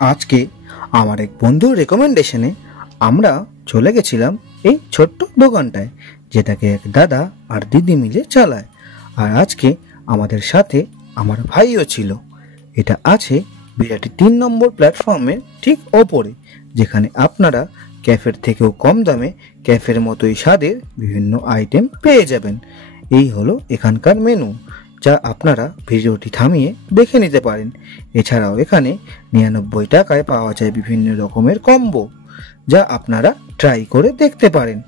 আজকে আমার এক বন্ধুর রেকমেন্ডেশনে আমরা চলে গেছিলাম এই ছোট্ট দোকানটায়, যেটাকে এক দাদা আর দিদি মিলে চালায়। আর আজকে আমাদের সাথে আমার ভাইও ছিল। এটা আছে বিরাটি 3 নম্বর প্ল্যাটফর্মের ঠিক ওপরে, যেখানে আপনারা ক্যাফের থেকেও কম দামে ক্যাফের মতোই স্বাদের বিভিন্ন আইটেম পেয়ে যাবেন। এই হলো এখানকার মেনু, যা আপনারা ভিডিওটি থামিয়ে দেখে নিতে পারেন। এছাড়াও এখানে 99 টাকায় পাওয়া যায় বিভিন্ন রকমের কম্বো, যা আপনারা ট্রাই করে দেখতে পারেন।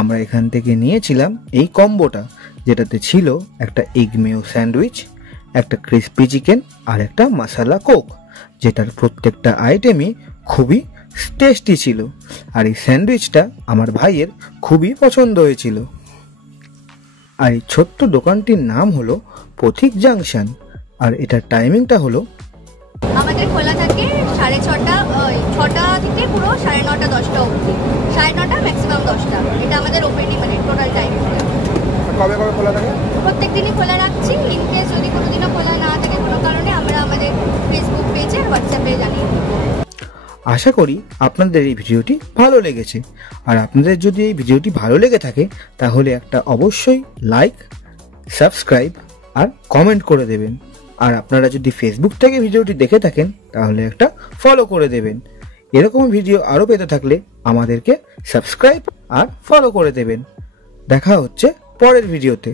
আমরা এখান থেকে নিয়েছিলাম এই কম্বোটা, যেটাতে ছিল একটা এগ মেয়ো স্যান্ডউইচ, একটা ক্রিসপি চিকেন আর একটা মশলা কোক, যেটার প্রত্যেকটা আইটেমই খুবই টেস্টি ছিল। আর এই স্যান্ডউইচটা আমার ভাইয়ের খুবই পছন্দ হয়েছিল। আর এই ছোট্ট দোকানটির নাম হলো পথিক জাংশন, আর এটার টাইমিংটা হলো আমাদের খোলা থাকে 6:30 থেকে পুরো 9:30 10টা অবধি, 9:30 ম্যাক্সিমাম 10টা। এটা আমাদের ওপেনিং মানে টোটাল টাইম। কবে কবে খোলা থাকে? প্রত্যেক দিনই খোলা রাখছি। ইনকেস যদি কোনোদিনও খোলা না থাকে কোনো কারণে, আমরা আমাদের ফেসবুক পেজে আর হোয়াটসঅ্যাপে জানিয়ে দেব। আশা করি আপনাদের এই ভিডিওটি ভালো লেগেছে। আর আপনাদের যদি এই ভিডিওটি ভালো লেগে থাকে তাহলে একটা অবশ্যই লাইক, সাবস্ক্রাইব আর কমেন্ট করে দেবেন। আর আপনারা যদি ফেসবুক থেকে ভিডিওটি দেখে থাকেন তাহলে একটা ফলো করে দেবেন। এরকম ভিডিও আরও পেতে থাকলে আমাদেরকে সাবস্ক্রাইব আর ফলো করে দেবেন। দেখা হচ্ছে পরের ভিডিওতে।